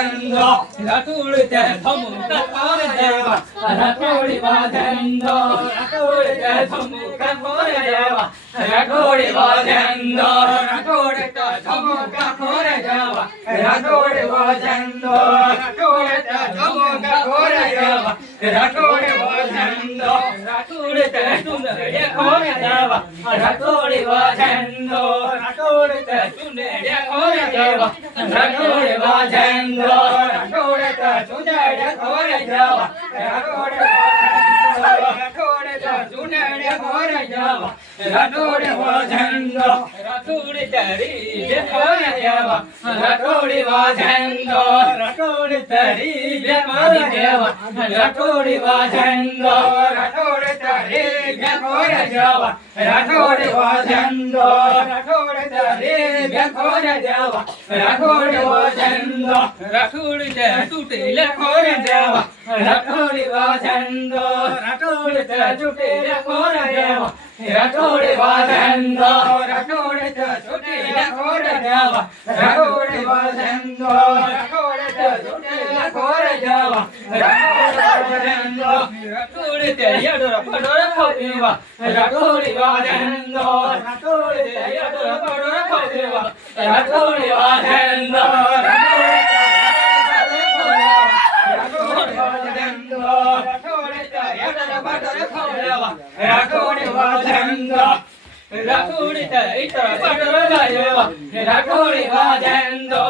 વાજંદો રટોડ તે ધમુક કોર દેવા રટોડી વાજંદો રટોડ તે ધમુક કોર દેવા રટોડી વાજંદો રટોડ તે ધમુક કોર દેવા રટોડી વાજંદો રટોડ તે ધમુક કોર દેવા રટોડી વાજંદો રટોડ તે સુંદરે કોર દેવા રટોડી વાજંદો રટોડ તે સુંદરે કોર દેવા રટોડી વાજંદો રટોડ તે સુંદરે કોર દેવા રટોડી રટોડી વાજંદો રટોડી તરી બેકોર દેવા રટોડી વાજંદો રટોડી તરી બેકોર દેવા રટોડી વાજંદો રટોડી તરી બેકોર દેવા રટોડી વાજંદો રટોડી તરી બેકોર દેવા રટોડી વાજંદો રટોડી તે તૂટે લેકોર દેવા રટોડી વાજંદો રટોડી તે તૂટે લેકોર દેવા રટોડી વાજંદો રટોડી તે તૂટે લેકોર દેવા રટોડી વાજંદો રટોડી તે તૂટે લેકોર દેવા રટોડી વાજંદો રટોડી તે યડોર પડોર ખોદેવા રટોડી વાજંદો રટોડી તે યડોર પડોર ખોદેવા રટોડી વાજંદો રટોડી વાજંદો રટોડી તે ઇતર પડોર લાયેવા રટોડી વાજંદો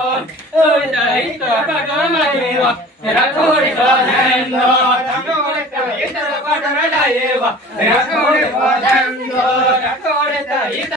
ઇતર પડોર લાયેવા રટોડી વાજંદો રટોડી તે ઇતર પડોર લાયેવા રટોડી વાજંદો